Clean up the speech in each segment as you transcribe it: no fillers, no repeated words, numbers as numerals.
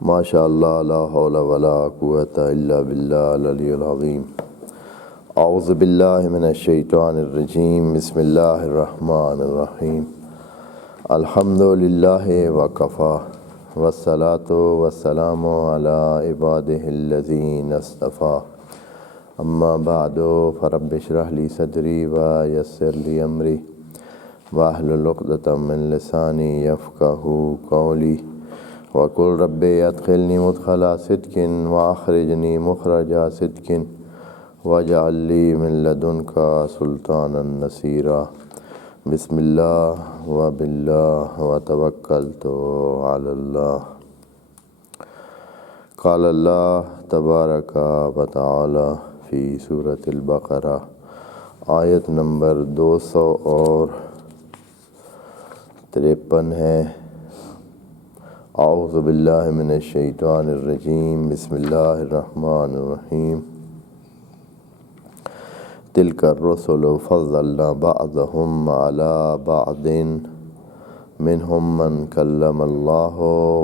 ماشاء اللہ لا حول ولا قوة الا باللہ العلی العظیم۔ اعوذ باللہ من الشیطان الرجیم، بسم اللہ الرحمن الرحیم۔ الحمد للہ وکفی والصلاة والسلام علی عبادہ الذین اصطفی، اما بعد فرب اشرح لی صدری ویسر لی امری واحلل عقدۃ من لسانی یفقہوا قولی وقل رب ادخلنی مدخل صدق واخرجنی مخرج صدق واجعل لی من لدنک سلطانا نصیرا۔ بسم اللہ وباللہ وتوکلت علی اللہ۔ قال اللہ تبارک و تعالی فی سورۃ البقرہ، آیت نمبر 253 ہے۔ اعوذ باللہ من الشیطان الرجیم، بسم اللہ الرحمن الرحیم۔ تلک الرسل فضلنا بعضهم علی بعض منہم من کلم اللہ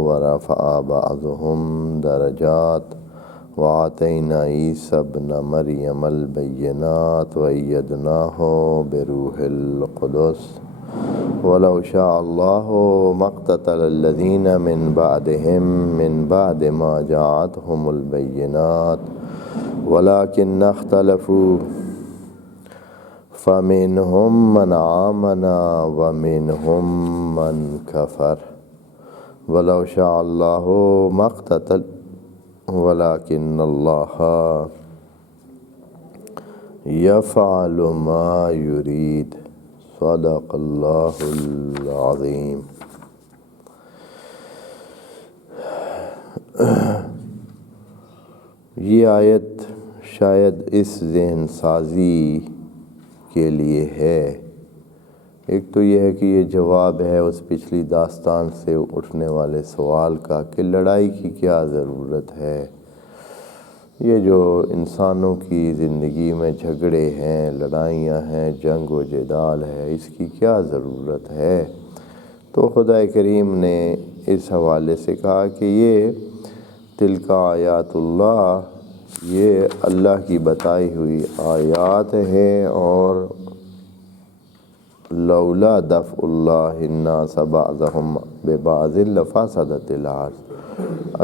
ورفع بعضهم درجات وآتینا عیسی ابن مریم البینات وأیدناہ بروح القدس وَلَوْ شَاءَ اللَّهُ مَا اقْتَتَلَ الَّذِينَ مِن بَعْدِهِم مِّن بَعْدِ مَا جَاءَتْهُمُ الْبَيِّنَاتُ وَلَٰكِنَّ اخْتَلَفُوا فَمِنْهُم مَّنْ آمَنَ وَمِنْهُم مَّنْ كَفَرَ وَلَوْ شَاءَ اللَّهُ مَا اقْتَتَلُوا وَلَٰكِنَّ اللَّهَ يَفْعَلُ مَا يُرِيدُ۔ صدق اللہ العظیم۔ یہ آیت شاید اس ذہن سازی کے لیے ہے۔ ایک تو یہ ہے کہ یہ جواب ہے اس پچھلی داستان سے اٹھنے والے سوال کا کہ لڑائی کی کیا ضرورت ہے، یہ جو انسانوں کی زندگی میں جھگڑے ہیں، لڑائیاں ہیں، جنگ و جدال ہے، اس کی کیا ضرورت ہے۔ تو خدا کریم نے اس حوالے سے کہا کہ یہ تلک آیات اللہ، یہ اللہ کی بتائی ہوئی آیات ہیں، اور لولا دفع اللہ الناس بعضهم ببعض لفسدت الارض،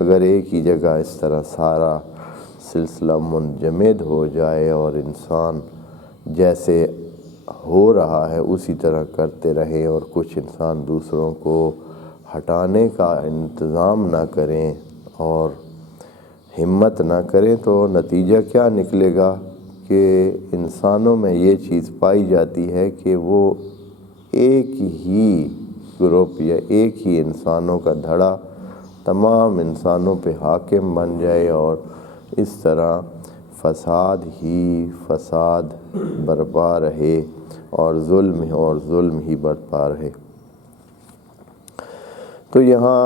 اگر ایک ہی جگہ اس طرح سارا سلسلہ منجمد ہو جائے اور انسان جیسے ہو رہا ہے اسی طرح کرتے رہیں اور کچھ انسان دوسروں کو ہٹانے کا انتظام نہ کریں اور ہمت نہ کریں، تو نتیجہ کیا نکلے گا کہ انسانوں میں یہ چیز پائی جاتی ہے کہ وہ ایک ہی گروپ یا ایک ہی انسانوں کا دھڑا تمام انسانوں پہ حاکم بن جائے، اور اس طرح فساد ہی فساد برپا رہے اور ظلم ہی برپا رہے۔ تو یہاں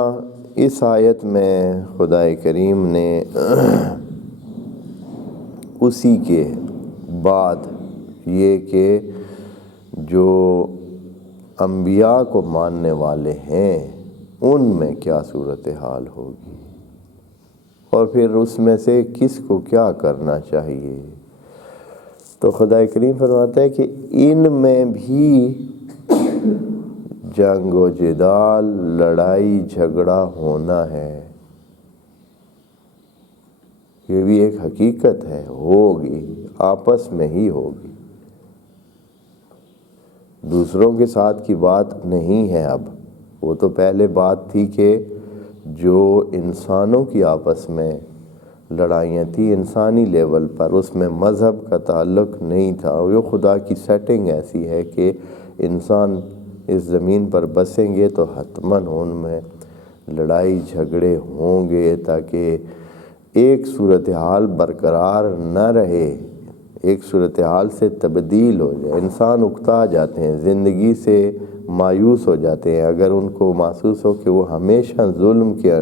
اس آیت میں خدا کریم نے اسی کے بعد یہ کہ جو انبیاء کو ماننے والے ہیں ان میں کیا صورتحال ہوگی، اور پھر اس میں سے کس کو کیا کرنا چاہیے۔ تو خدا کریم فرماتا ہے کہ ان میں بھی جنگ و جدال، لڑائی جھگڑا ہونا ہے، یہ بھی ایک حقیقت ہے، ہوگی، آپس میں ہی ہوگی، دوسروں کے ساتھ کی بات نہیں ہے۔ اب وہ تو پہلے بات تھی کہ جو انسانوں کی آپس میں لڑائیاں تھیں انسانی لیول پر، اس میں مذہب کا تعلق نہیں تھا۔ وہ خدا کی سیٹنگ ایسی ہے کہ انسان اس زمین پر بسیں گے تو حتماً ان میں لڑائی جھگڑے ہوں گے، تاکہ ایک صورتحال برقرار نہ رہے، ایک صورتحال سے تبدیل ہو جائے۔ انسان اکتا جاتے ہیں، زندگی سے مایوس ہو جاتے ہیں اگر ان کو محسوس ہو کہ وہ ہمیشہ ظلم کے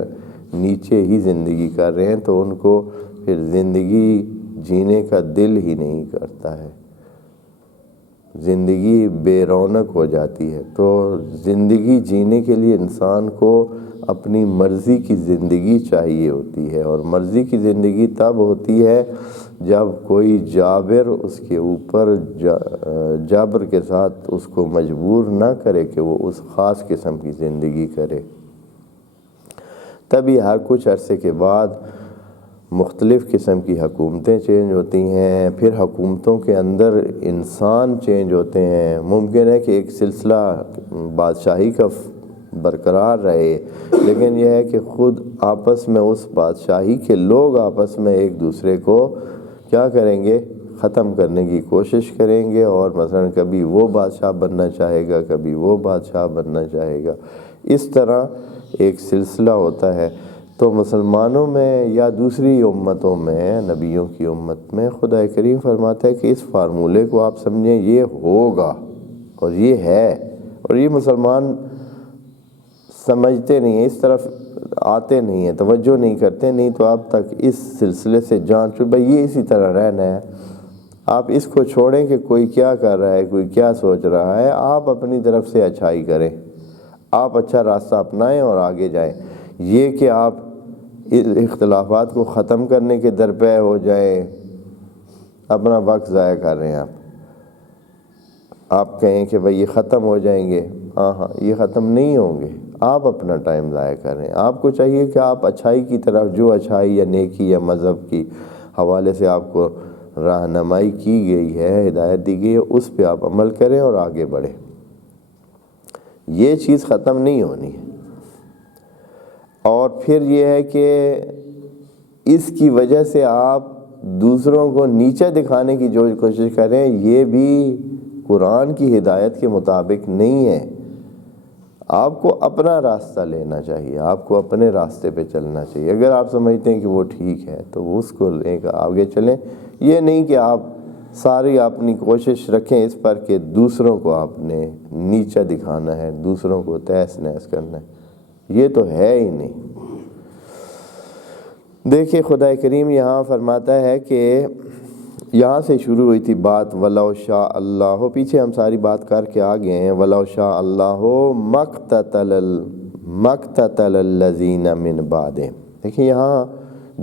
نیچے ہی زندگی کر رہے ہیں، تو ان کو پھر زندگی جینے کا دل ہی نہیں کرتا ہے، زندگی بے رونق ہو جاتی ہے۔ تو زندگی جینے کے لیے انسان کو اپنی مرضی کی زندگی چاہیے ہوتی ہے، اور مرضی کی زندگی تب ہوتی ہے جب کوئی جابر اس کے اوپر جبر کے ساتھ اس کو مجبور نہ کرے کہ وہ اس خاص قسم کی زندگی کرے۔ تبھی ہر کچھ عرصے کے بعد مختلف قسم کی حکومتیں چینج ہوتی ہیں، پھر حکومتوں کے اندر انسان چینج ہوتے ہیں۔ ممکن ہے کہ ایک سلسلہ بادشاہی کا برقرار رہے، لیکن یہ ہے کہ خود آپس میں اس بادشاہی کے لوگ آپس میں ایک دوسرے کو کیا کریں گے، ختم کرنے کی کوشش کریں گے، اور مثلا کبھی وہ بادشاہ بننا چاہے گا، کبھی وہ بادشاہ بننا چاہے گا، اس طرح ایک سلسلہ ہوتا ہے۔ تو مسلمانوں میں یا دوسری امتوں میں، نبیوں کی امت میں، خدا کریم فرماتا ہے کہ اس فارمولے کو آپ سمجھیں، یہ ہوگا اور یہ ہے، اور یہ مسلمان سمجھتے نہیں ہیں، اس طرف آتے نہیں ہیں، توجہ نہیں کرتے، نہیں تو اب تک اس سلسلے سے جان چکے بھائی یہ اسی طرح رہنا ہے۔ آپ اس کو چھوڑیں کہ کوئی کیا کر رہا ہے، کوئی کیا سوچ رہا ہے، آپ اپنی طرف سے اچھائی کریں، آپ اچھا راستہ اپنائیں اور آگے جائیں۔ یہ کہ آپ اختلافات کو ختم کرنے کے درپے ہو جائیں، اپنا وقت ضائع کر رہے ہیں آپ کہیں کہ بھئی یہ ختم ہو جائیں گے، ہاں یہ ختم نہیں ہوں گے، آپ اپنا ٹائم ضائع کر رہے ہیں۔ آپ کو چاہیے کہ آپ اچھائی کی طرف، جو اچھائی یا نیکی یا مذہب کی حوالے سے آپ کو رہنمائی کی گئی ہے، ہدایت دی گئی ہے، اس پہ آپ عمل کریں اور آگے بڑھیں۔ یہ چیز ختم نہیں ہونی ہے۔ اور پھر یہ ہے کہ اس کی وجہ سے آپ دوسروں کو نیچے دکھانے کی جو کوشش کریں، یہ بھی قرآن کی ہدایت کے مطابق نہیں ہے۔ آپ کو اپنا راستہ لینا چاہیے، آپ کو اپنے راستے پہ چلنا چاہیے۔ اگر آپ سمجھتے ہیں کہ وہ ٹھیک ہے تو اس کو لے کر آگے چلیں۔ یہ نہیں کہ آپ ساری اپنی کوشش رکھیں اس پر کہ دوسروں کو آپ نے نیچا دکھانا ہے، دوسروں کو تہس نہس کرنا ہے، یہ تو ہے ہی نہیں۔ دیکھیں خدا کریم یہاں فرماتا ہے کہ یہاں سے شروع ہوئی تھی بات، وَلَوْ شَاءَ اللَّهُ، پیچھے ہم ساری بات کر کے آگے ہیں، وَلَوْ شَاءَ اللَّهُ مَقْتَتَلَ الَّذِينَ مِنْ بَعْدِهِمْ۔ دیکھیں یہاں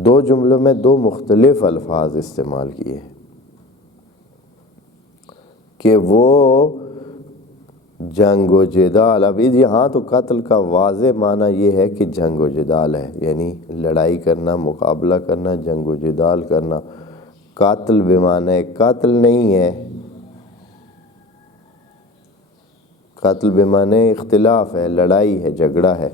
دو جملوں میں دو مختلف الفاظ استعمال کیے ہیں کہ وہ جنگ و جدال۔ اب یہاں تو قتل کا واضح معنی یہ ہے کہ جنگ و جدال ہے، یعنی لڑائی کرنا، مقابلہ کرنا، جنگ و جدال کرنا۔ قاتل بمعنی قتل نہیں ہے، قتل بمعنی اختلاف ہے، لڑائی ہے، جھگڑا ہے۔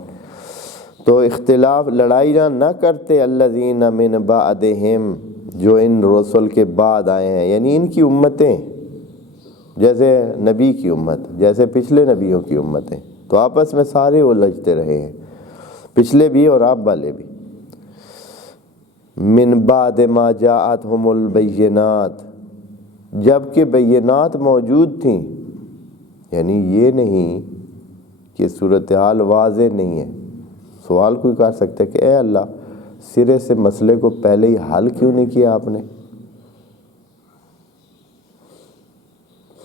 تو اختلاف، لڑائی نہ کرتے الذین من بعدہم، جو ان رسول کے بعد آئے ہیں، یعنی ان کی امتیں، جیسے نبی کی امت، جیسے پچھلے نبیوں کی امتیں، تو آپس میں سارے الجھتے رہے ہیں، پچھلے بھی اور آپ والے بھی۔ من بعد ما جاءتہم البینات، جبکہ بینات موجود تھیں، یعنی یہ نہیں کہ صورتحال واضح نہیں ہے۔ سوال کوئی کر سکتا ہے کہ اے اللہ، سرے سے مسئلے کو پہلے ہی حل کیوں نہیں کیا آپ نے؟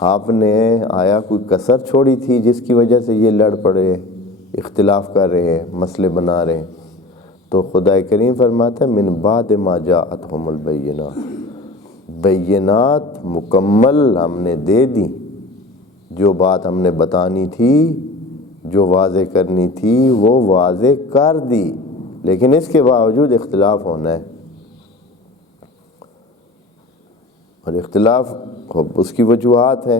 آپ نے آیا کوئی کسر چھوڑی تھی جس کی وجہ سے یہ لڑ پڑے، اختلاف کر رہے ہیں، مسئلے بنا رہے ہیں؟ تو خدا کریم فرماتا ہے من بعد ما جاءتہم البینات، بینات مکمل ہم نے دے دی، جو بات ہم نے بتانی تھی، جو واضح کرنی تھی وہ واضح کر دی، لیکن اس کے باوجود اختلاف ہونا ہے، اور اختلاف اس کی وجوہات ہیں۔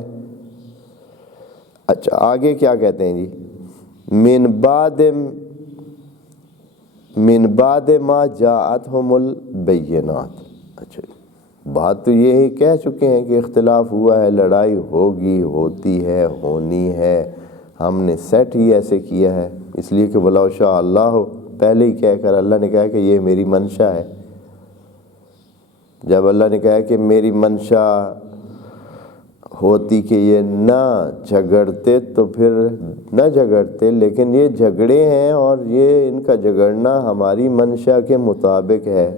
اچھا آگے کیا کہتے ہیں جی؟ من بعد ما جاءتہم البینات۔ اچھا بات تو یہ ہی کہہ چکے ہیں کہ اختلاف ہوا ہے، لڑائی ہوگی، ہوتی ہے، ہونی ہے، ہم نے سیٹ ہی ایسے کیا ہے، اس لیے کہ وَلَوْ شَاءَ اللَّهُ پہلے ہی کہہ کر اللہ نے کہا کہ یہ میری منشا ہے۔ جب اللہ نے کہا کہ میری منشا ہوتی کہ یہ نہ جھگڑتے تو پھر نہ جھگڑتے، لیکن یہ جھگڑے ہیں اور یہ ان کا جھگڑنا ہماری منشا کے مطابق ہے،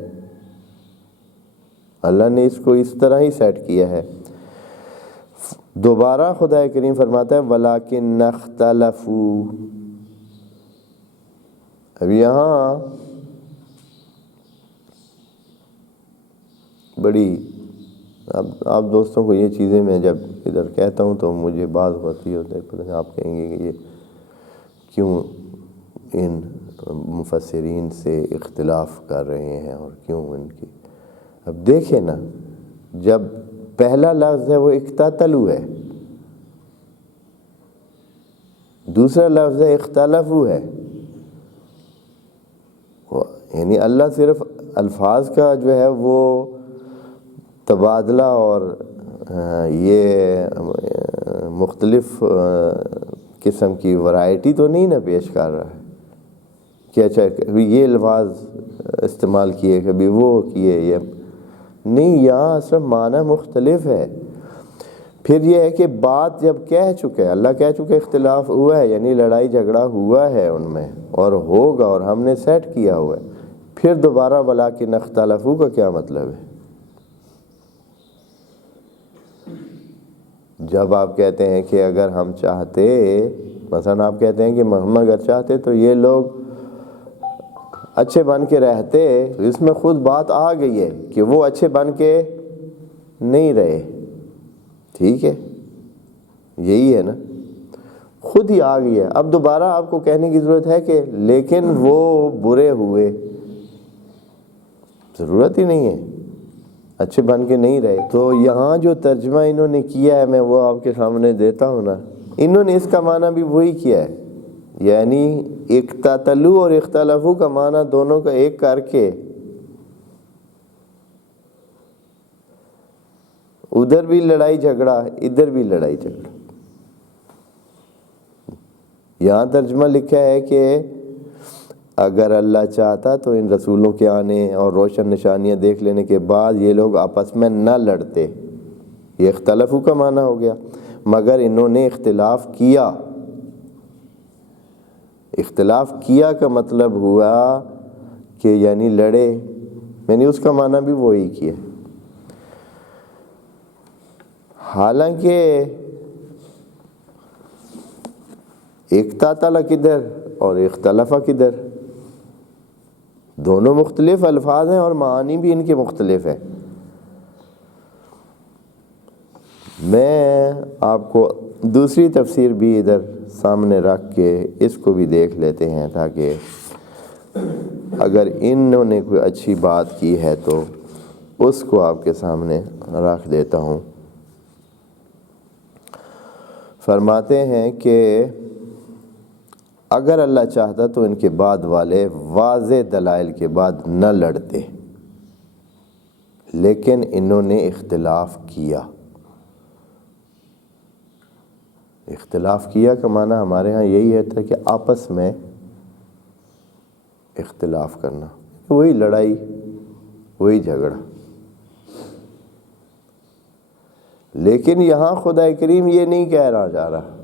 اللہ نے اس کو اس طرح ہی سیٹ کیا ہے۔ دوبارہ خدا کریم فرماتا ہے وَلَٰكِنَّ اخْتَلَفُوا، اب یہاں بڑی اب آپ دوستوں کو یہ چیزیں میں جب ادھر کہتا ہوں تو مجھے بعض ہوتی ہوتا ہے، پتہ نہیں آپ کہیں گے کہ یہ کیوں ان مفسرین سے اختلاف کر رہے ہیں اور کیوں ان کی. اب دیکھیں نا، جب پہلا لفظ ہے وہ اقتتلوا ہے، دوسرا لفظ ہے اختلفوا ہے، یعنی اللہ صرف الفاظ کا جو ہے وہ تبادلہ اور یہ مختلف قسم کی ورائٹی تو نہیں نا پیش کر رہا ہے کہ اچھا کبھی یہ الفاظ استعمال کیے کبھی وہ کیے، یہ نہیں، یہاں صرف معنی مختلف ہے. پھر یہ ہے کہ بات جب کہہ چکے، اللہ کہہ چکے اختلاف ہوا ہے، یعنی لڑائی جھگڑا ہوا ہے ان میں اور ہوگا اور ہم نے سیٹ کیا ہوا ہے، پھر دوبارہ وَلَٰكِنَّ اخْتَلَفُوا کا کیا مطلب ہے؟ جب آپ کہتے ہیں کہ اگر ہم چاہتے، مثلا آپ کہتے ہیں کہ ہم اگر چاہتے تو یہ لوگ اچھے بن کے رہتے، تو اس میں خود بات آ گئی ہے کہ وہ اچھے بن کے نہیں رہے. ٹھیک ہے، یہی ہے نا، خود ہی آ گئی ہے. اب دوبارہ آپ کو کہنے کی ضرورت ہے کہ لیکن وہ برے ہوئے، ضرورت ہی نہیں ہے، اچھے بن کے نہیں رہے. تو یہاں جو ترجمہ انہوں نے کیا ہے میں وہ آپ کے سامنے دیتا ہوں نا، انہوں نے اس کا معنی بھی وہی کیا ہے، یعنی اقتتلوا اور اختلفوا کا معنی دونوں کا ایک کر کے ادھر بھی لڑائی جھگڑا ادھر بھی لڑائی جھگڑا. یہاں ترجمہ لکھا ہے کہ اگر اللہ چاہتا تو ان رسولوں کے آنے اور روشن نشانیاں دیکھ لینے کے بعد یہ لوگ آپس میں نہ لڑتے. یہ اختلافوں کا معنی ہو گیا، مگر انہوں نے اختلاف کیا. اختلاف کیا کا مطلب ہوا کہ یعنی لڑے، میں نے اس کا معنی بھی وہی کیا. حالانکہ اقتتل کدھر اور اختلف کدھر، دونوں مختلف الفاظ ہیں اور معانی بھی ان کے مختلف ہیں. میں آپ کو دوسری تفسیر بھی ادھر سامنے رکھ کے اس کو بھی دیکھ لیتے ہیں تاکہ اگر انہوں نے کوئی اچھی بات کی ہے تو اس کو آپ کے سامنے رکھ دیتا ہوں. فرماتے ہیں کہ اگر اللہ چاہتا تو ان کے بعد والے واضح دلائل کے بعد نہ لڑتے، لیکن انہوں نے اختلاف کیا. اختلاف کیا کا معنی ہمارے ہاں یہی ہے تھا کہ آپس میں اختلاف کرنا، وہی لڑائی وہی جھگڑا. لیکن یہاں خدا کریم یہ نہیں کہہ رہا جا رہا.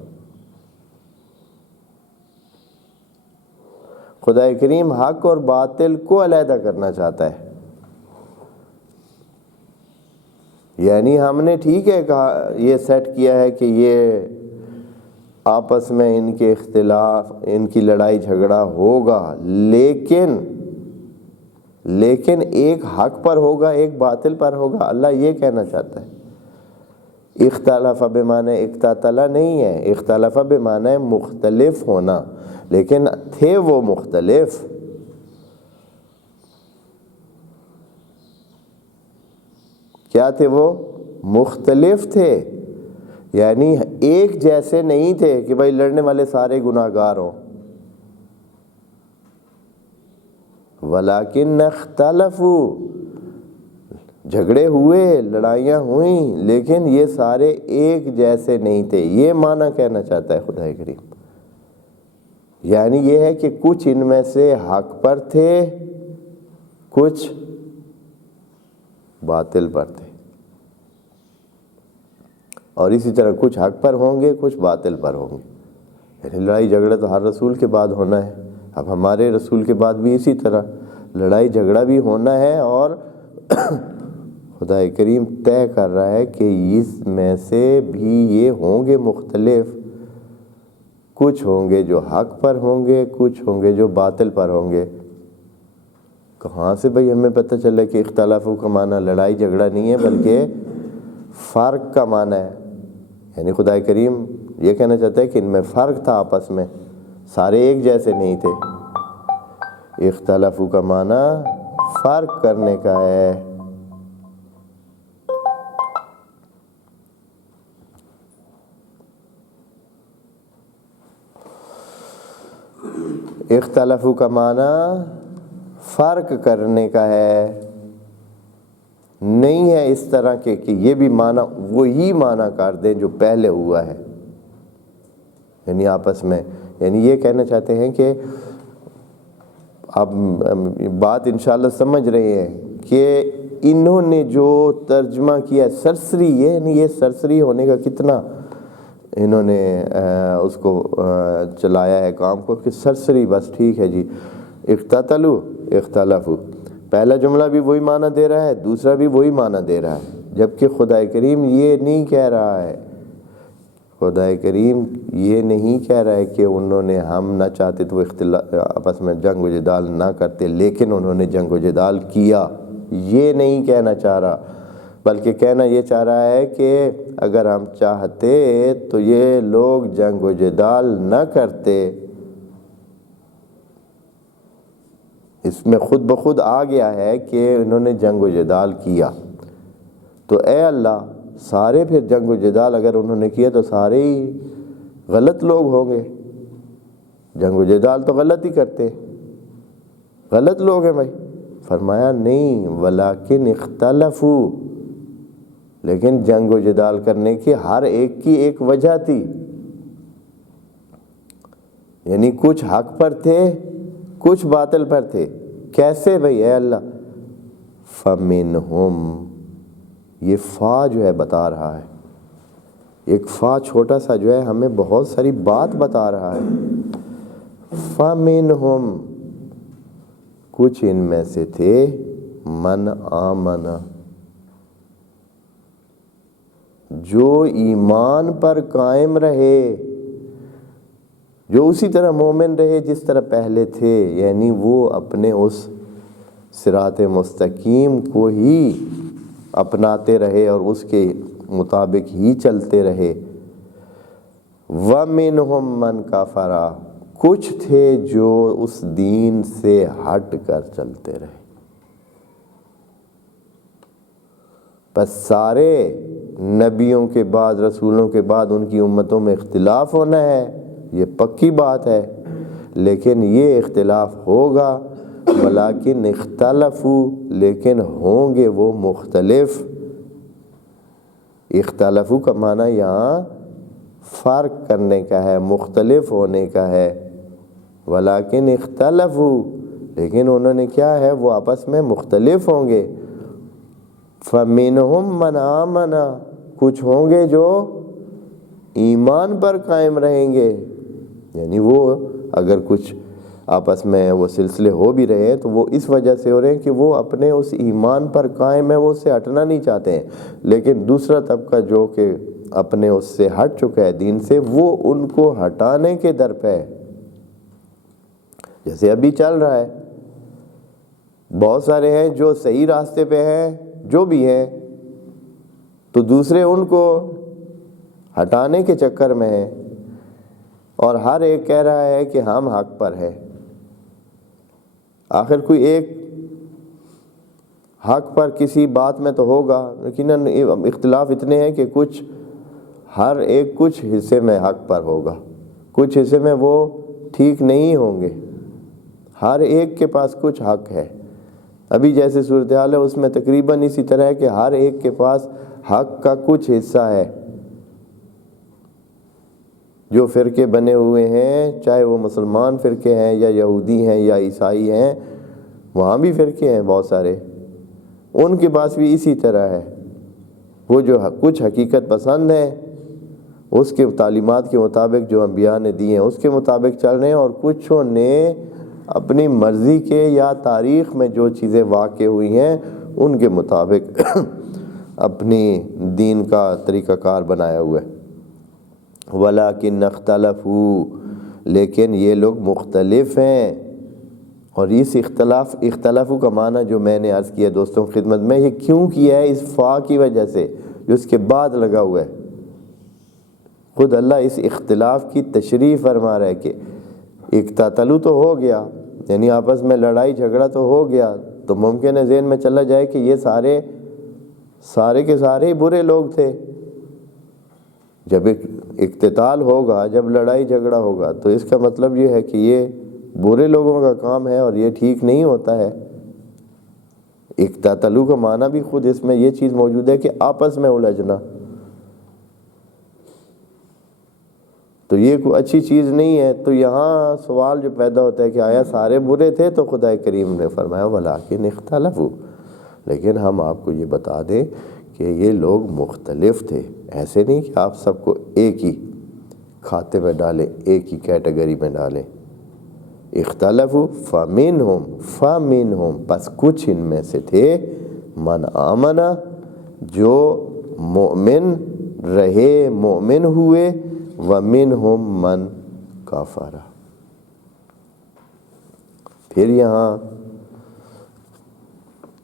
خدا کریم حق اور باطل کو علیحدہ کرنا چاہتا ہے. یعنی ہم نے ٹھیک ہے کہا، یہ سیٹ کیا ہے کہ یہ آپس میں ان کے اختلاف، ان کی لڑائی جھگڑا ہوگا، لیکن ایک حق پر ہوگا ایک باطل پر ہوگا. اللہ یہ کہنا چاہتا ہے. اختلاف بمعنی اقتتل نہیں ہے، اختلاف بمعنی مختلف ہونا، لیکن تھے وہ مختلف. کیا تھے وہ؟ مختلف تھے، یعنی ایک جیسے نہیں تھے کہ بھائی لڑنے والے سارے گناہ گار ہوں. وَلَٰكِنَّ اخْتَلَفُوا، جھگڑے ہوئے، لڑائیاں ہوئیں، لیکن یہ سارے ایک جیسے نہیں تھے. یہ معنی کہنا چاہتا ہے خدا کریم. یعنی یہ ہے کہ کچھ ان میں سے حق پر تھے، کچھ باطل پر تھے، اور اسی طرح کچھ حق پر ہوں گے کچھ باطل پر ہوں گے. یعنی لڑائی جھگڑا تو ہر رسول کے بعد ہونا ہے. اب ہمارے رسول کے بعد بھی اسی طرح لڑائی جھگڑا بھی ہونا ہے، اور خدا کریم طے کر رہا ہے کہ اس میں سے بھی یہ ہوں گے مختلف. کچھ ہوں گے جو حق پر ہوں گے، کچھ ہوں گے جو باطل پر ہوں گے۔ کہاں سے بھئی ہمیں پتہ چلے کہ اختلافوں کا معنی لڑائی جھگڑا نہیں ہے بلکہ فرق کا معنی ہے؟ یعنی خدا کریم یہ کہنا چاہتا ہے کہ ان میں فرق تھا، آپس میں سارے ایک جیسے نہیں تھے۔ اختلافوں کا معنی فرق کرنے کا ہے۔ اختلافوں کا معنی فرق کرنے کا ہے، نہیں ہے اس طرح کے کہ یہ بھی معنی وہی معنی کر دیں جو پہلے ہوا ہے۔ یعنی آپس میں، یعنی یہ کہنا چاہتے ہیں کہ آپ بات انشاءاللہ سمجھ رہے ہیں کہ انہوں نے جو ترجمہ کیا سرسری، یعنی یہ سرسری ہونے کا کتنا انہوں نے اس کو چلایا ہے کام کو کہ سرسری بس ٹھیک ہے جی، اقتتلوا اختلافوا، پہلا جملہ بھی وہی معنی دے رہا ہے، دوسرا بھی وہی معنی دے رہا ہے، جبکہ خدا کریم یہ نہیں کہہ رہا ہے، خدا کریم یہ نہیں کہہ رہا ہے کہ انہوں نے، ہم نہ چاہتے تو وہ آپس میں جنگ و جدال نہ کرتے لیکن انہوں نے جنگ و جدال کیا، یہ نہیں کہنا چاہ رہا، بلکہ کہنا یہ چاہ رہا ہے کہ اگر ہم چاہتے تو یہ لوگ جنگ و جدال نہ کرتے۔ اس میں خود بخود آ گیا ہے کہ انہوں نے جنگ و جدال کیا، تو اے اللہ سارے پھر جنگ و جدال اگر انہوں نے کیا تو سارے ہی غلط لوگ ہوں گے، جنگ و جدال تو غلط ہی کرتے، غلط لوگ ہیں بھائی۔ فرمایا نہیں، ولیکن اختلفوا، لیکن جنگ و جدال کرنے کی ہر ایک کی ایک وجہ تھی، یعنی کچھ حق پر تھے کچھ باطل پر تھے۔ کیسے بھئی اے اللہ؟ فَمِنْهُمْ، یہ فا جو ہے بتا رہا ہے، ایک فا چھوٹا سا جو ہے ہمیں بہت ساری بات بتا رہا ہے۔ فَمِنْهُمْ، کچھ ان میں سے تھے، من آمن، جو ایمان پر قائم رہے، جو اسی طرح مومن رہے جس طرح پہلے تھے، یعنی وہ اپنے اس صراط مستقیم کو ہی اپناتے رہے اور اس کے مطابق ہی چلتے رہے۔ وَمِنْهُمْ مَنْ كَفَرَ، کچھ تھے جو اس دین سے ہٹ کر چلتے رہے۔ بس سارے نبیوں کے بعد، رسولوں کے بعد ان کی امتوں میں اختلاف ہونا ہے، یہ پکی بات ہے، لیکن یہ اختلاف ہوگا، ولیکن اختلفوا، لیکن ہوں گے وہ مختلف۔ اختلافوں کا معنی یہاں فرق کرنے کا ہے، مختلف ہونے کا ہے، ولیکن اختلفوا، لیکن انہوں نے کیا ہے، وہ آپس میں مختلف ہوں گے۔ فَمِنْهُمْ مَنْ آمَنَ، کچھ ہوں گے جو ایمان پر قائم رہیں گے، یعنی وہ اگر کچھ آپس میں وہ سلسلے ہو بھی رہے ہیں تو وہ اس وجہ سے ہو رہے ہیں کہ وہ اپنے اس ایمان پر قائم ہے، وہ اس سے ہٹنا نہیں چاہتے ہیں، لیکن دوسرا طبقہ جو کہ اپنے اس سے ہٹ چکا ہے دین سے، وہ ان کو ہٹانے کے در پہ ہے، جیسے ابھی چل رہا ہے۔ بہت سارے ہیں جو صحیح راستے پہ ہیں، جو بھی ہیں، تو دوسرے ان کو ہٹانے کے چکر میں ہیں، اور ہر ایک کہہ رہا ہے کہ ہم حق پر ہیں۔ آخر کوئی ایک حق پر کسی بات میں تو ہوگا، لیکن اختلاف اتنے ہیں کہ کچھ، ہر ایک کچھ حصے میں حق پر ہوگا، کچھ حصے میں وہ ٹھیک نہیں ہوں گے، ہر ایک کے پاس کچھ حق ہے۔ ابھی جیسے صورتحال ہے اس میں تقریباً اسی طرح ہے کہ ہر ایک کے پاس حق کا کچھ حصہ ہے۔ جو فرقے بنے ہوئے ہیں، چاہے وہ مسلمان فرقے ہیں یا یہودی ہیں یا عیسائی ہیں، وہاں بھی فرقے ہیں بہت سارے، ان کے پاس بھی اسی طرح ہے۔ وہ جو کچھ حقیقت پسند ہیں، اس کے تعلیمات کے مطابق جو انبیاء نے دی ہیں اس کے مطابق چل رہے ہیں، اور کچھوں نے اپنی مرضی کے یا تاریخ میں جو چیزیں واقع ہوئی ہیں ان کے مطابق اپنی دین کا طریقہ کار بنایا ہوا ہے۔ وَلَٰكِنَّ اخْتَلَفُوا، لیکن یہ لوگ مختلف ہیں۔ اور اس اختلاف کا معنی جو میں نے عرض کیا دوستوں کی خدمت میں، یہ کیوں کیا ہے؟ اس فا کی وجہ سے جو اس کے بعد لگا ہوا ہے۔ خود اللہ اس اختلاف کی تشریح فرما رہا ہے کہ اقتتلوا تو ہو گیا، یعنی آپس میں لڑائی جھگڑا تو ہو گیا، تو ممکن ہے ذہن میں چلا جائے کہ یہ سارے کے سارے ہی برے لوگ تھے۔ جب اقتتال ہوگا، جب لڑائی جھگڑا ہوگا، تو اس کا مطلب یہ ہے کہ یہ برے لوگوں کا کام ہے اور یہ ٹھیک نہیں ہوتا ہے۔ اقتتلوا کا معنی بھی خود اس میں یہ چیز موجود ہے کہ آپس میں الجھنا، تو یہ کوئی اچھی چیز نہیں ہے۔ تو یہاں سوال جو پیدا ہوتا ہے کہ آیا سارے برے تھے؟ تو خدا کریم نے فرمایا وَلَٰكِنِ اخْتَلَفُوا، لیکن ہم آپ کو یہ بتا دیں کہ یہ لوگ مختلف تھے، ایسے نہیں کہ آپ سب کو ایک ہی کھاتے میں ڈالیں، ایک ہی کیٹیگری میں ڈالیں۔ اختلفوا فمنہم پس کچھ ان میں سے تھے، من آمنا جو مومن رہے، مومن ہوئے، ومنہم من کافر۔ پھر یہاں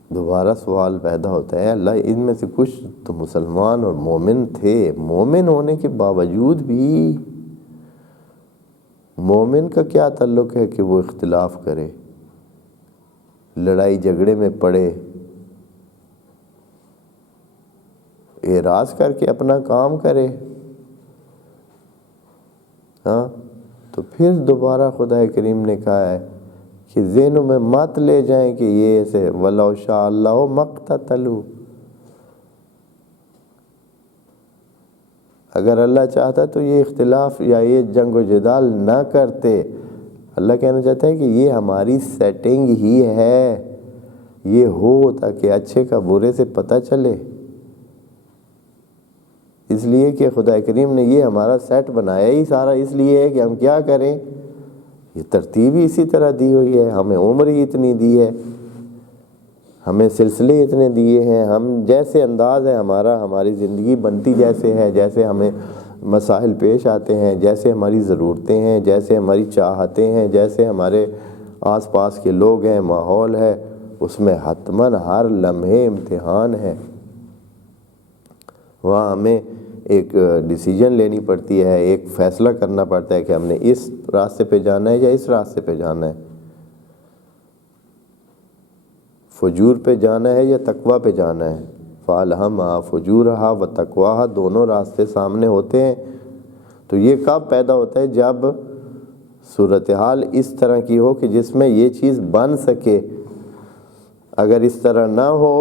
دوبارہ سوال پیدا ہوتا ہے، اللہ ان میں سے کچھ تو مسلمان اور مومن تھے، مومن ہونے کے باوجود بھی مومن کا کیا تعلق ہے کہ وہ اختلاف کرے، لڑائی جھگڑے میں پڑے، اعراض کر کے اپنا کام کرے؟ ہاں، تو پھر دوبارہ خدا کریم نے کہا ہے کہ ذہنوں میں مت لے جائیں کہ یہ ایسے وَلَوْ شَاءَ اللَّهُ مَا اقْتَتَلُوا، اگر اللہ چاہتا تو یہ اختلاف یا یہ جنگ و جدال نہ کرتے۔ اللہ کہنا چاہتا ہے کہ یہ ہماری سیٹنگ ہی ہے، یہ ہو تاکہ اچھے کا برے سے پتہ چلے، اس لیے کہ خدا کریم نے یہ ہمارا سیٹ بنایا ہی سارا اس لیے ہے کہ ہم کیا کریں، یہ ترتیب ہی اسی طرح دی ہوئی ہے، ہمیں عمر ہی اتنی دی ہے، ہمیں سلسلے اتنے دیے ہیں، ہم جیسے انداز ہے ہمارا، ہماری زندگی بنتی جیسے ہے، جیسے ہمیں مسائل پیش آتے ہیں، جیسے ہماری ضرورتیں ہیں، جیسے ہماری چاہتیں ہیں، جیسے ہمارے آس پاس کے لوگ ہیں، ماحول ہے، اس میں حتماً ہر لمحے امتحان ہے۔ وہاں ہمیں ایک ڈیسیجن لینی پڑتی ہے، ایک فیصلہ کرنا پڑتا ہے کہ ہم نے اس راستے پہ جانا ہے یا اس راستے پہ جانا ہے، فجور پہ جانا ہے یا تقویٰ پہ جانا ہے۔ فَأَلْهَمَهَا فُجُورَهَا وَتَقْوَاهَا، دونوں راستے سامنے ہوتے ہیں۔ تو یہ کب پیدا ہوتا ہے؟ جب صورتحال اس طرح کی ہو کہ جس میں یہ چیز بن سکے۔ اگر اس طرح نہ ہو،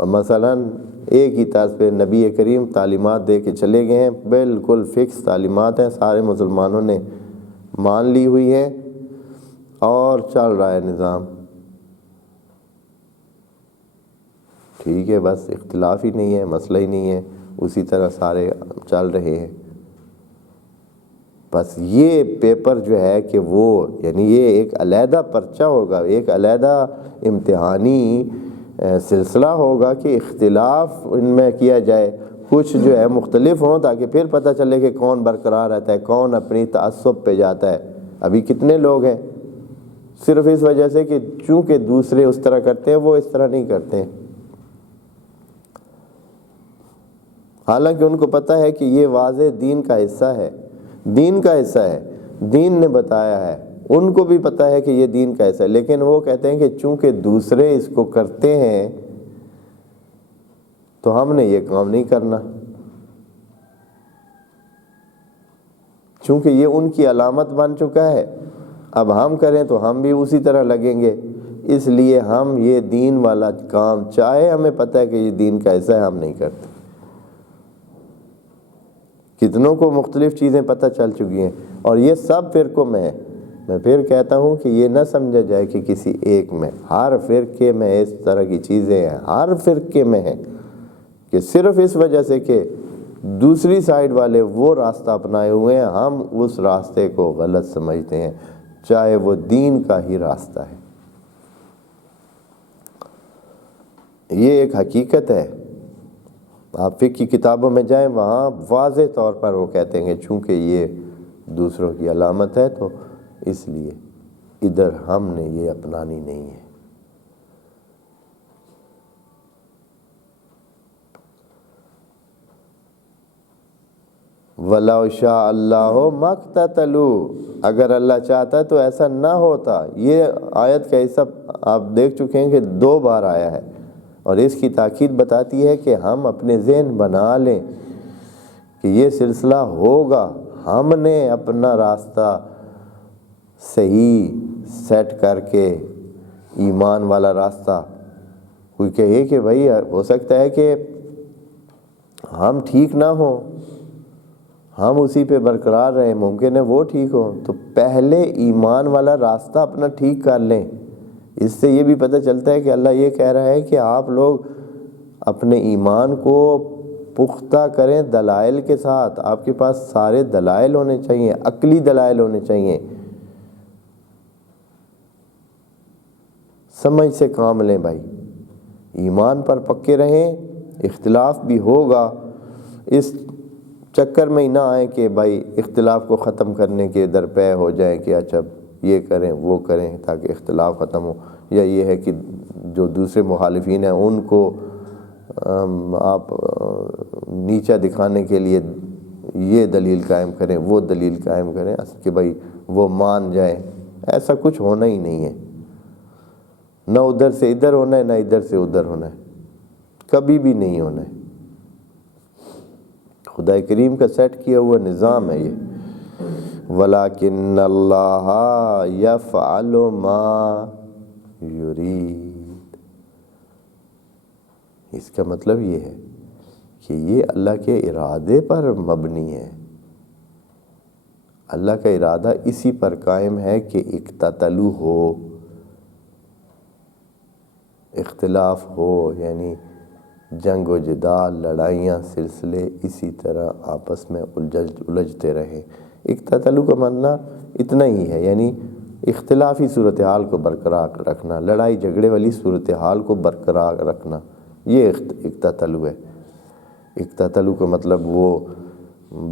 مثلاً ایک ہی طرز پہ نبی کریم تعلیمات دے کے چلے گئے ہیں، بالکل فکس تعلیمات ہیں، سارے مسلمانوں نے مان لی ہوئی ہیں اور چل رہا ہے نظام، ٹھیک ہے، بس اختلاف ہی نہیں ہے، مسئلہ ہی نہیں ہے، اسی طرح سارے چل رہے ہیں۔ بس یہ پیپر جو ہے کہ وہ یعنی یہ ایک علیحدہ پرچہ ہوگا، ایک علیحدہ امتحانی سلسلہ ہوگا کہ اختلاف ان میں کیا جائے، کچھ جو ہے مختلف ہوں تاکہ پھر پتہ چلے کہ کون برقرار رہتا ہے، کون اپنی تعصب پہ جاتا ہے۔ ابھی کتنے لوگ ہیں صرف اس وجہ سے کہ چونکہ دوسرے اس طرح کرتے ہیں وہ اس طرح نہیں کرتے ہیں، حالانکہ ان کو پتہ ہے کہ یہ واضح دین کا حصہ ہے، دین کا حصہ ہے، دین نے بتایا ہے، ان کو بھی پتہ ہے کہ یہ دین کا حصہ ہے، لیکن وہ کہتے ہیں کہ چونکہ دوسرے اس کو کرتے ہیں تو ہم نے یہ کام نہیں کرنا، چونکہ یہ ان کی علامت بن چکا ہے، اب ہم کریں تو ہم بھی اسی طرح لگیں گے، اس لیے ہم یہ دین والا کام چاہے ہمیں پتہ ہے کہ یہ دین کا حصہ ہے، ہم نہیں کرتے۔ کتنوں کو مختلف چیزیں پتہ چل چکی ہیں، اور یہ سب فرقوں میں ہے۔ میں پھر کہتا ہوں کہ یہ نہ سمجھا جائے کہ کسی ایک میں، ہر فرقے میں اس طرح کی چیزیں ہیں، ہر فرقے میں ہیں، کہ صرف اس وجہ سے کہ دوسری سائیڈ والے وہ راستہ اپنائے ہوئے ہیں، ہم اس راستے کو غلط سمجھتے ہیں، چاہے وہ دین کا ہی راستہ ہے۔ یہ ایک حقیقت ہے، آپ فقہ کی کتابوں میں جائیں وہاں واضح طور پر وہ کہتے ہیں کہ چونکہ یہ دوسروں کی علامت ہے، تو اس لیے ادھر ہم نے یہ اپنانی نہیں ہے۔ وَلَوْ شَاءَ اللَّهُ مَا اقْتَتَلُوا، اگر اللہ چاہتا تو ایسا نہ ہوتا۔ یہ آیت کا حصہ آپ دیکھ چکے ہیں کہ 2 بار آیا ہے، اور اس کی تاکید بتاتی ہے کہ ہم اپنے ذہن بنا لیں کہ یہ سلسلہ ہوگا۔ ہم نے اپنا راستہ صحیح سیٹ کر کے، ایمان والا راستہ، کوئی کہے کہ بھائی ہو سکتا ہے کہ ہم ٹھیک نہ ہوں، ہم اسی پہ برقرار رہیں، ممکن ہے وہ ٹھیک ہو، تو پہلے ایمان والا راستہ اپنا ٹھیک کر لیں۔ اس سے یہ بھی پتہ چلتا ہے کہ اللہ یہ کہہ رہا ہے کہ آپ لوگ اپنے ایمان کو پختہ کریں دلائل کے ساتھ۔ آپ کے پاس سارے دلائل ہونے چاہیے، عقلی دلائل ہونے چاہیے، سمجھ سے کام لیں بھائی، ایمان پر پکے رہیں۔ اختلاف بھی ہوگا، اس چکر میں ہی نہ آئیں کہ بھائی اختلاف کو ختم کرنے کے درپے ہو جائیں کہ اچھا یہ کریں وہ کریں تاکہ اختلاف ختم ہو، یا یہ ہے کہ جو دوسرے مخالفین ہیں ان کو آپ نیچا دکھانے کے لیے یہ دلیل قائم کریں وہ دلیل قائم کریں کہ بھائی وہ مان جائیں۔ ایسا کچھ ہونا ہی نہیں ہے، نہ ادھر سے ادھر ہونا ہے، نہ ادھر سے ادھر ہونا ہے، کبھی بھی نہیں ہونا ہے۔ خدا کریم کا سیٹ کیا ہوا نظام ہے یہ۔ وَلَكِنَّ اللَّهَ يَفْعَلُ مَا يُرِيدُ، اس کا مطلب یہ ہے کہ یہ اللہ کے ارادے پر مبنی ہے۔ اللہ کا ارادہ اسی پر قائم ہے کہ اقتتلوا ہو، اختلاف ہو، یعنی جنگ و جدال، لڑائیاں، سلسلے اسی طرح آپس میں الجھتے رہیں۔ اقتتلوا کا معنی اتنا ہی ہے، یعنی اختلافی صورتحال کو برقرار رکھنا، لڑائی جھگڑے والی صورتحال کو برقرار رکھنا، یہ اقتتلوا ہے۔ اقتتلوا کا مطلب وہ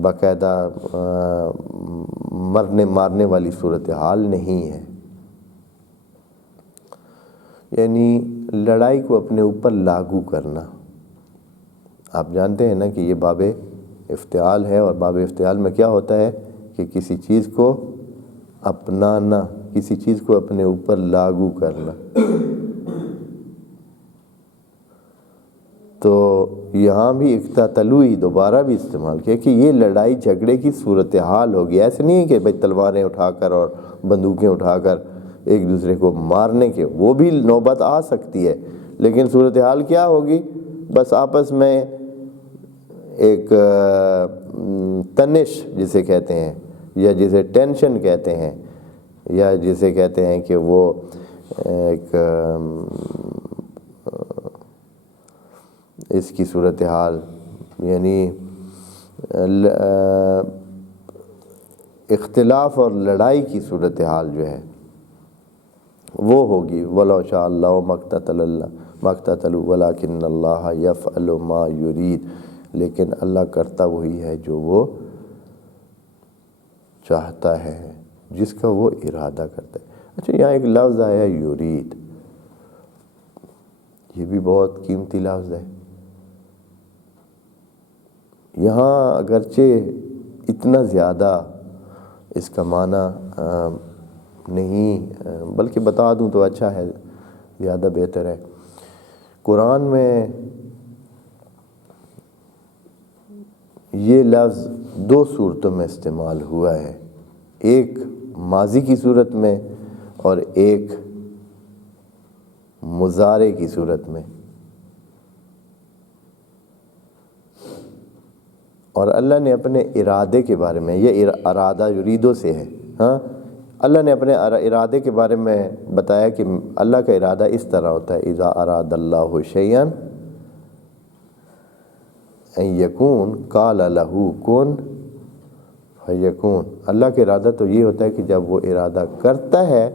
باقاعدہ مرنے مارنے والی صورتحال نہیں ہے، یعنی لڑائی کو اپنے اوپر لاگو کرنا۔ آپ جانتے ہیں نا کہ یہ باب افتعال ہے، اور باب افتعال میں کیا ہوتا ہے کہ کسی چیز کو اپنانا، کسی چیز کو اپنے اوپر لاگو کرنا۔ تو یہاں بھی اقتتلوا ہی دوبارہ بھی استعمال کیا کہ یہ لڑائی جھگڑے کی صورتحال ہوگی۔ ایسے نہیں ہے کہ بھائی تلواریں اٹھا کر اور بندوقیں اٹھا کر ایک دوسرے کو مارنے کے، وہ بھی نوبت آ سکتی ہے، لیکن صورتحال کیا ہوگی؟ بس آپس میں ایک تنش جسے کہتے ہیں، یا جسے ٹینشن کہتے ہیں، یا جسے کہتے ہیں کہ وہ ایک اس کی صورتحال، یعنی اختلاف اور لڑائی کی صورتحال جو ہے وہ ہوگی۔ وَلَوْ شَاءَ اللَّهُ مَا اقْتَتَلُوا وَلَكِنَّ اللَّهَ يَفْعَلُ مَا يُرِيدُ، لیکن اللہ کرتا وہی ہے جو وہ چاہتا ہے، جس کا وہ ارادہ کرتا ہے۔ اچھا، یہاں ایک لفظ آیا یرید، یہ بھی بہت قیمتی لفظ ہے۔ یہاں اگرچہ اتنا زیادہ اس کا معنی نہیں، بلکہ بتا دوں تو اچھا ہے، زیادہ بہتر ہے۔ قرآن میں یہ لفظ 2 صورتوں میں استعمال ہوا ہے، ایک ماضی کی صورت میں اور ایک مضارع کی صورت میں۔ اور اللہ نے اپنے ارادے کے بارے میں، یہ ارادہ یریدو سے ہے، ہاں، اللہ نے اپنے ارادے کے بارے میں بتایا کہ اللہ کا ارادہ اس طرح ہوتا ہے، اذا اراد اللہ شیئا ان یکون قال لہ کن فیکون۔ اللہ کا ارادہ تو یہ ہوتا ہے کہ جب وہ ارادہ کرتا ہے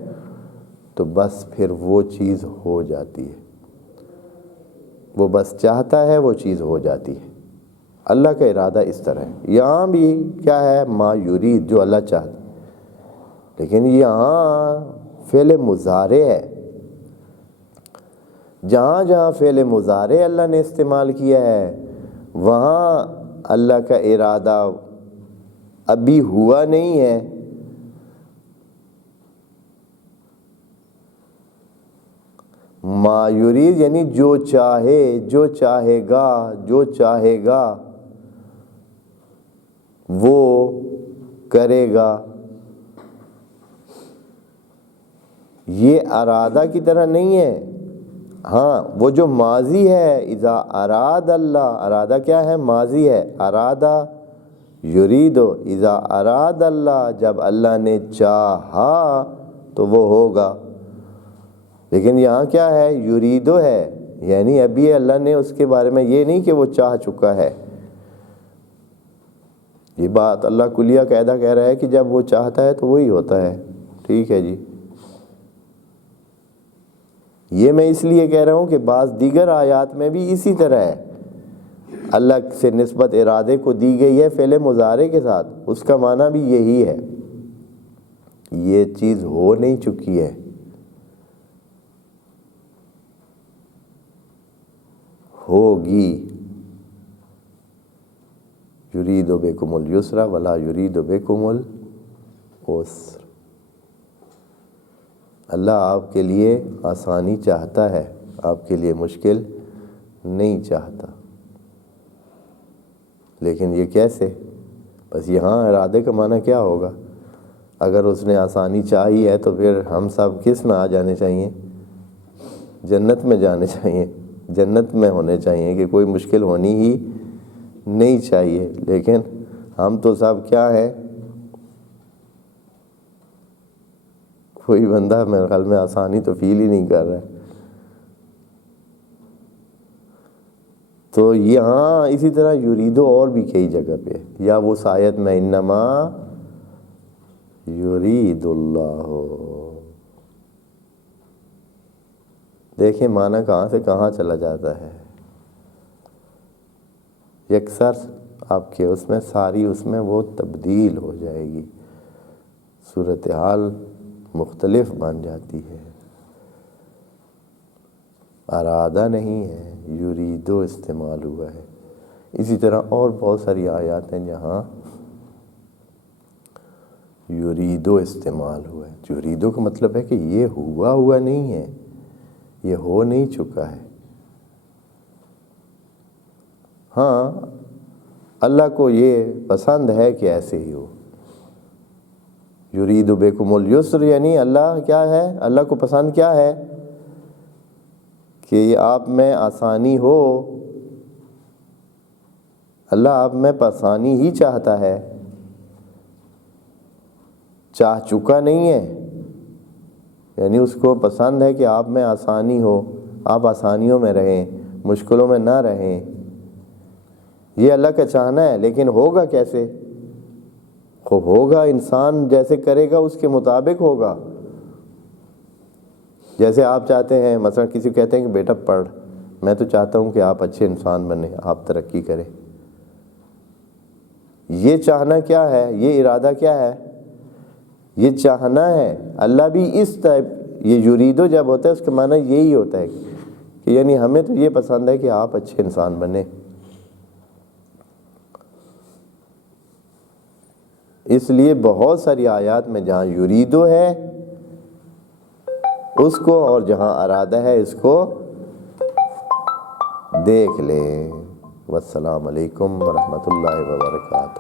تو بس پھر وہ چیز ہو جاتی ہے، وہ بس چاہتا ہے وہ چیز ہو جاتی ہے۔ اللہ کا ارادہ اس طرح ہے۔ یہاں بھی کیا ہے؟ ما یرید، جو اللہ چاہتا، لیکن یہاں فعل مضارع ہے۔ جہاں جہاں فعل مضارع اللہ نے استعمال کیا ہے وہاں اللہ کا ارادہ ابھی ہوا نہیں ہے۔ ما یرید یعنی جو چاہے، جو چاہے گا، جو چاہے گا وہ کرے گا۔ یہ ارادہ کی طرح نہیں ہے۔ ہاں وہ جو ماضی ہے، اذا اراد اللہ، ارادہ کیا ہے؟ ماضی ہے۔ ارادہ یرید، اذا اراد اللہ، جب اللہ نے چاہا تو وہ ہوگا۔ لیکن یہاں کیا ہے؟ یریدو ہے، یعنی ابھی اللہ نے اس کے بارے میں یہ نہیں کہ وہ چاہ چکا ہے۔ یہ بات اللہ کلیہ قاعدہ کہہ رہا ہے کہ جب وہ چاہتا ہے تو وہی ہوتا ہے۔ ٹھیک ہے جی، یہ میں اس لیے کہہ رہا ہوں کہ بعض دیگر آیات میں بھی اسی طرح ہے، اللہ سے نسبت ارادے کو دی گئی ہے فعل مضارع کے ساتھ، اس کا معنی بھی یہی ہے، یہ چیز ہو نہیں چکی ہے، ہوگی۔ یرید بکم الیسر ولا یرید بکم العسر، اللہ آپ کے لیے آسانی چاہتا ہے، آپ کے لیے مشکل نہیں چاہتا۔ لیکن یہ کیسے؟ بس یہاں ارادے کا معنی کیا ہوگا؟ اگر اس نے آسانی چاہی ہے تو پھر ہم سب کس میں آ جانے چاہیے؟ جنت میں جانے چاہیے، جنت میں ہونے چاہیے کہ کوئی مشکل ہونی ہی نہیں چاہیے۔ لیکن ہم تو سب کیا ہیں؟ کوئی بندہ میرے خیال میں آسانی تو فیل ہی نہیں کر رہا ہے۔ تو یہاں اسی طرح یریدو اور بھی کئی جگہ پہ، یا وہ آیت میں انما یرید اللہ، دیکھیں معنی کہاں سے کہاں چلا جاتا ہے۔ یکسر آپ کے اس میں ساری اس میں وہ تبدیل ہو جائے گی، صورتحال مختلف بن جاتی ہے۔ ارادہ نہیں ہے، یریدو استعمال ہوا ہے۔ اسی طرح اور بہت ساری آیات ہیں جہاں یریدو استعمال ہوا ہے۔ یریدو کا مطلب ہے کہ یہ ہوا نہیں ہے، یہ ہو نہیں چکا ہے۔ ہاں اللہ کو یہ پسند ہے کہ ایسے ہی ہو۔ یرید بکم الیسر یعنی اللہ کیا ہے؟ اللہ کو پسند کیا ہے؟ کہ آپ میں آسانی ہو۔ اللہ آپ میں آسانی ہی چاہتا ہے، چاہ چکا نہیں ہے، یعنی اس کو پسند ہے کہ آپ میں آسانی ہو، آپ آسانیوں میں رہیں، مشکلوں میں نہ رہیں۔ یہ اللہ کا چاہنا ہے، لیکن ہوگا کیسے؟ ہوگا انسان جیسے کرے گا اس کے مطابق ہوگا۔ جیسے آپ چاہتے ہیں، مثلا کسی کو کہتے ہیں کہ بیٹا پڑھ، میں تو چاہتا ہوں کہ آپ اچھے انسان بنیں، آپ ترقی کریں۔ یہ چاہنا کیا ہے؟ یہ ارادہ کیا ہے؟ یہ چاہنا ہے۔ اللہ بھی اس ٹائپ، یہ یریدو جب ہوتا ہے اس کا معنی یہی ہوتا ہے کہ یعنی ہمیں تو یہ پسند ہے کہ آپ اچھے انسان بنیں۔ اس لیے بہت ساری آیات میں جہاں یریدو ہے اس کو، اور جہاں ارادہ ہے اس کو دیکھ لیں۔ والسلام علیکم ورحمۃ اللہ وبرکاتہ۔